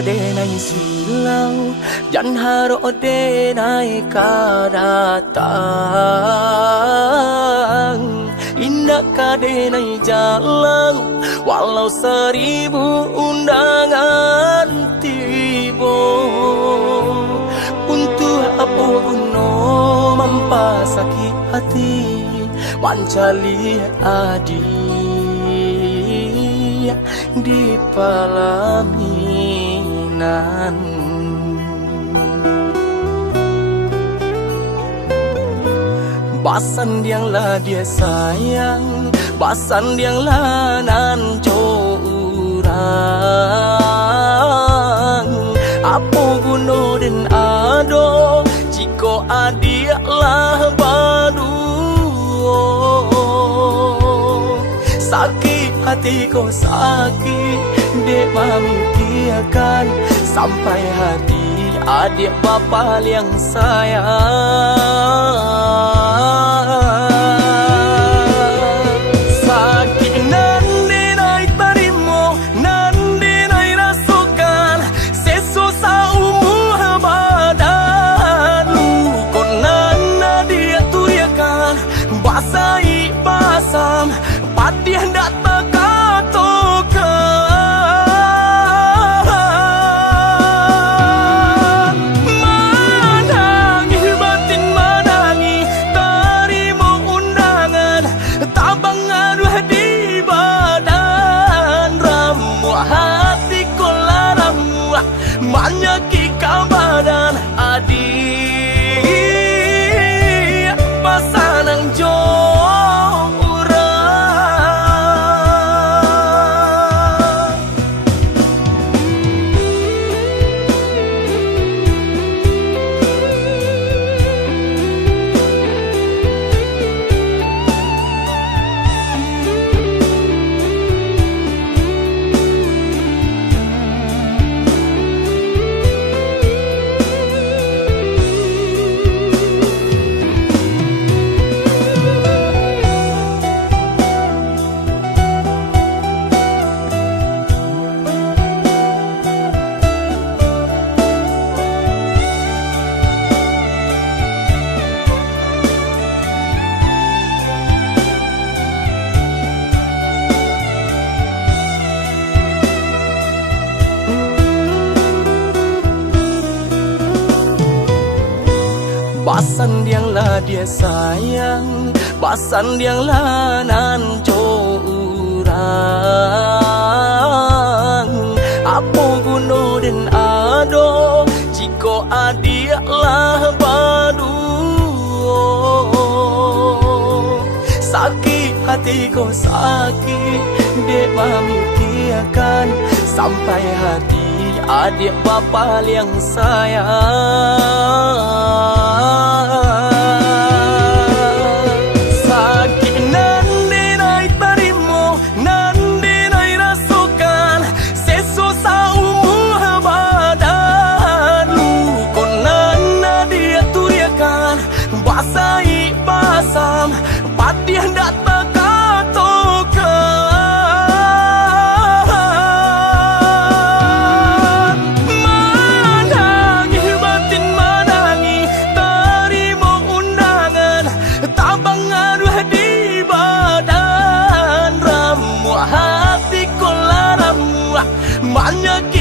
denai silau jan haro denai kadatang indah kadenai jalan walau 1000 undangan tibo untuk apa guna mempasakit hati mencari adi di pelaminan. Basan dianglah dia sayang, basan dianglah nan curang. Apa guna dan ado jika adiaklah badu. Sakit hati ko sakit, dek memikirkan sampai hati adik bapa yang sayang. Sakit nan denai terima, nan denai rasakan, sesusah umur badan. Luka nan dia turiakan, basahi basam, padi hendak terkatokan. Menangi batin menangi, terima undangan, tabang aduh di badan. Ramu hati kola ramu, menyakit badan adik pasanang jauh. Basan dianglah dia sayang, basan dianglah nan curang. Apa guna dan ado jika adiaklah badu. Sakit hati ko sakit, dek memikirkan sampai hati adik bapa yang sayang. Sakit nan denai terima, nan denai rasakan, sesusah umur badan. Luka nan dia turiakan, basahi basam, padi hendak terkatokan. Menangi batin menangi, terima undangan, tabang aduh di badan. Ramu hati kola ramu, menyakit